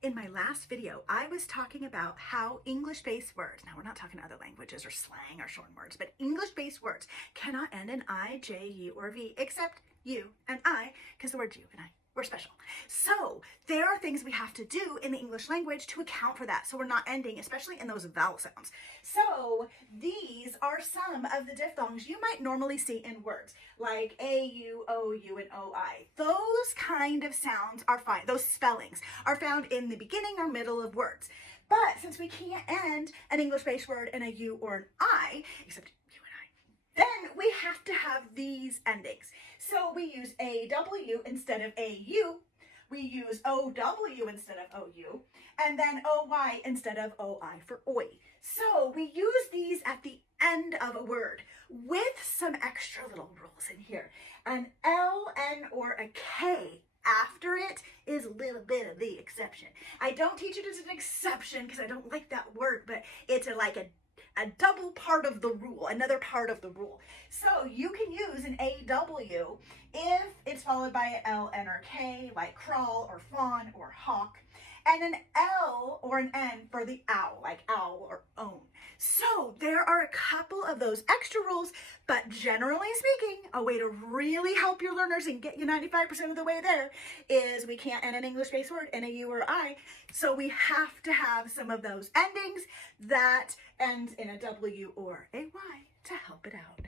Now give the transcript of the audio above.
In my last video, I was talking about how English-based words, now we're not talking other languages or slang or shortened words, but English-based words cannot end in I, J, U, or V, except you and I, because the words you and I, we're special. So there are things we have to do in the English language to account for that, so we're not ending, especially in those vowel sounds. So these are some of the diphthongs you might normally see in words, like A-U, O-U, and O-I. Those kind of sounds are fine. Those spellings are found in the beginning or middle of words. But since we can't end an English-based word in a U or an I, except you and I, then we have to have these endings. So we use A-W instead of A-U, we use O-W instead of O-U, and then O-Y instead of O-I for oi. So we use these at the end of a word with some extra little rules in here. An L, N, or a K after it is a little bit of the exception. I don't teach it as an exception because I don't like that word, but it's like a double part of the rule, another part of the rule. So you can use an AW if it's followed by an L, N, or K, like crawl or fawn or hawk, and an L or an N for the owl, like owl or own. So there are a couple of those extra rules, but generally speaking, a way to really help your learners and get you 95% of the way there is we can't end an English-based word in a U or I, so we have to have some of those endings that ends in a W or a Y to help it out.